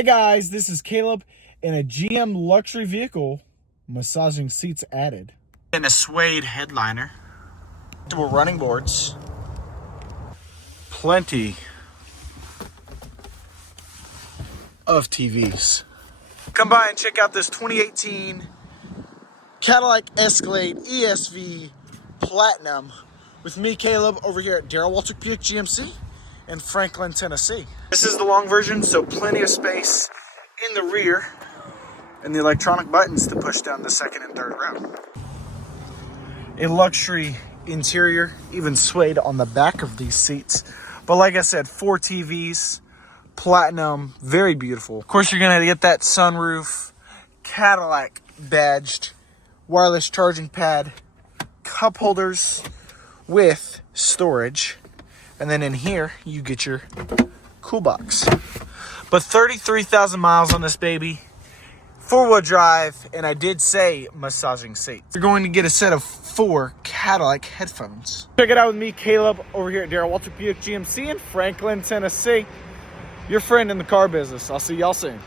Hey guys, this is Caleb in a GM luxury vehicle, massaging seats added. And a suede headliner. Double running boards. Plenty of TVs. Come by and check out this 2018 Cadillac Escalade ESV Platinum with me, Caleb, over here at Darrell Waltrip Buick GMC in Franklin, Tennessee. This is the long version, so plenty of space in the rear and the electronic buttons to push down the second and third row. A luxury interior, even suede on the back of these seats. But like I said, 4 TVs, platinum, very beautiful. Of course, you're gonna get that sunroof, Cadillac badged, wireless charging pad, cup holders with storage. And then in here, you get your cool box. But 33,000 miles on this baby, 4-wheel drive, and I did say massaging seats. You're going to get a set of 4 Cadillac headphones. Check it out with me, Caleb, over here at Darrell Waltrip Buick GMC in Franklin, Tennessee. Your friend in the car business. I'll see y'all soon.